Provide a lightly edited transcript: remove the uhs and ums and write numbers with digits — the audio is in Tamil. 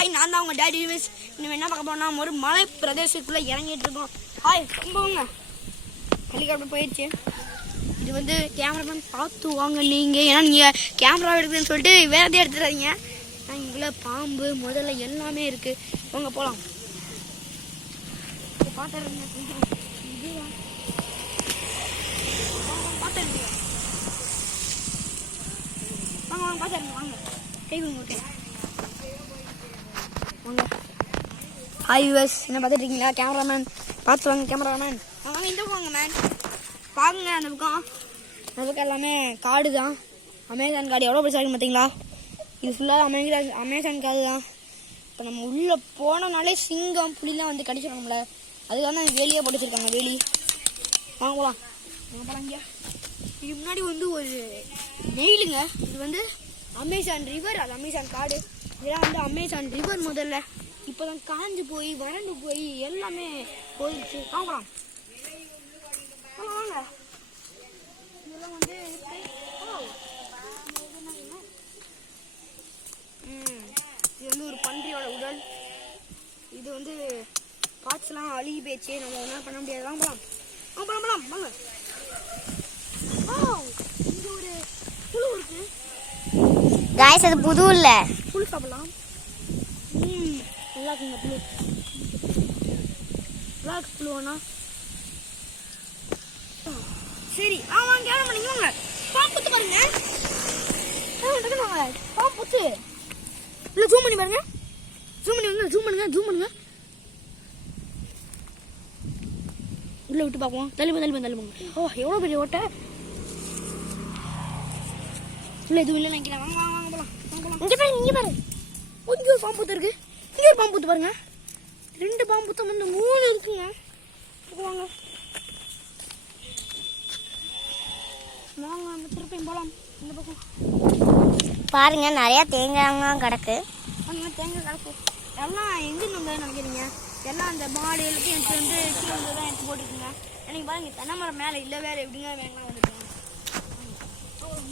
ஹாய், நான் தான் உங்கள் டேடி மிஸ். இன்னும் என்ன பார்க்க போனால் ஒரு மலை பிரதேசத்துக்குள்ளே இறங்கிட்டு இருக்கோம். ஹாய், போங்க. ஹெலிகாப்டர் போயிடுச்சு. இது வந்து கேமராமேன் பார்த்து வாங்க நீங்கள், ஏன்னா நீங்கள் கேமரா எடுக்குதுன்னு சொல்லிட்டு வேறு எதையும் எடுத்துடாதீங்க. இங்குள்ள பாம்பு முதல்ல எல்லாமே இருக்குது. போங்க போகலாம். பார்த்துருங்க, இதுதான் பார்த்துருங்க. வாங்க வாங்க பார்த்துருங்க, வாங்க கை கொடுங்க. ஓகே வாங்க. ஹாய் வியூவர்ஸ், என்ன பார்த்துட்டு இருக்கீங்களா? கேமராமேன் பார்த்து வாங்க. கேமராமேன் வாங்க, இந்த வாங்க மேன். பாருங்க அந்த பக்கம் எல்லாமே காடு தான். அமேசான் காடு எவ்வளோ பெருசாக இருக்கு பார்த்தீங்களா? இது ஃபுல்லாக அமேசான் காடு தான். இப்போ நம்ம உள்ளே போனோம்னாலே சிங்கம் புலிலாம் வந்து கடிச்சிடும் நம்மளை. அதுக்காக தான் வேலியாக போட்டு வச்சுருக்காங்க. வேலி வாங்க போகலாம். வாங்க போகலாம். இங்கே இதுக்கு முன்னாடி வந்து ஒரு நெயிலுங்க. இது வந்து அமேசான் ரிவர். அது அமேசான் காடு. இதெல்லாம் வந்து அமேசான் ரிவர் முதல்ல. இப்போ தான் காஞ்சு போய் வறண்டு போய் எல்லாமே போயிடுச்சு. வாங்கலாம் வாங்க. இதெல்லாம் வந்து இது வந்து ஒரு பன்றியோட உடல். இது வந்து பார்ட்ஸ்லாம் அழுகி போயிடுச்சு. நம்ம என்ன பண்ண முடியாது. வாங்கலாம் வாங்கலாம் வாங்க. இங்க ஒரு புழு இருக்கு गाइस, அது புது இல்ல. புழு சாப்பிடலாம். நல்லா இருக்குங்க புழு. நல்லா இருக்கு புழுவனா. சரி வாங்க. என்ன பண்ணீங்க? வாங்க. பாம்பு புத்து பாருங்க. பாம்பு புத்து இல்ல. ஜூம் பண்ணி பாருங்க. ஜூம் பண்ணுங்க. உள்ள விட்டு பார்ப்போம். தள்ளுங்க. ஓ, எவ்வளோ பெரிய ஓட்டை. இல்லை எதுவும் இல்லை நினைக்கிறேன். வாங்க போகலாம். இங்கே பாரு. இங்கே ஒரு பாம்பு புத்து இருக்கு. இங்கே ஒரு பாம்பு புத்து பாருங்க. 2 பாம்பு புத்தம் வந்து 3 இருக்குங்க. வாங்க வாங்க, திருப்பியும் போகலாம். இந்த பக்கம் பாருங்க, நிறைய தேங்காய்லாம் கிடக்கு. தேங்காய் கிடக்கு. எல்லாம் எங்கே வந்து நினைக்கிறீங்க? எல்லாம் அந்த மாடு எல்லாத்தையும் எடுத்து வந்து கீழே வந்து தான் எடுத்து போட்டுருக்குங்க. எனக்கு பாருங்க, தென்னை மரம் மேலே இல்லை. வேறு எப்படிங்க வேங்கலாம் வந்துருக்காங்க. வாங்க.